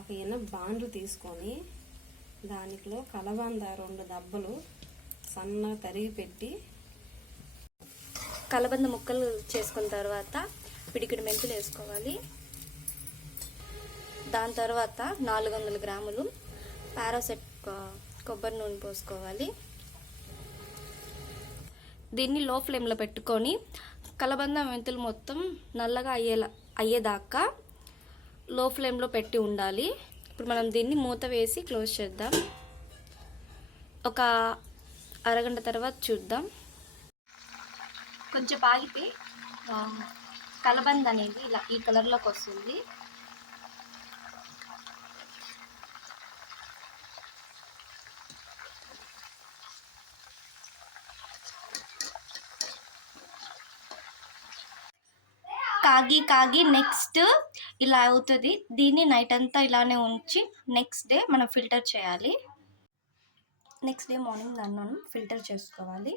ఒక బాండ్లు తీసుకొని దానిలో కలబంద 2 దబ్బలు సన్నగా తరిగి పెట్టి కలబంద ముక్కలు చేసుకున్న తర్వాత పిడికిడి మెంతులు వేసుకోవాలి. దాని తర్వాత 400 గ్రాములు పారాసెట్ కొబ్బరి నూనె పోసుకోవాలి. దీన్ని లో ఫ్లేమ్లో పెట్టుకొని కలబంద మెంతులు మొత్తం నల్లగా అయ్యేదాకా లో ఫ్లేమ్లో పెట్టి ఉండాలి. ఇప్పుడు మనం దీన్ని మూత వేసి క్లోజ్ చేద్దాం. ఒక అరగంట తర్వాత చూద్దాం. కొంచెం ఆగితే కలబంద అనేది ఇలా ఈ కలర్లోకి వస్తుంది. కాగి నెక్స్ట్ ఇలా అవుతుంది. దీన్ని నైట్ అంతా ఇలానే ఉంచి నెక్స్ట్ డే మనం ఫిల్టర్ చేయాలి. నెక్స్ట్ డే మార్నింగ్ దాన్ని మనం ఫిల్టర్ చేసుకోవాలి.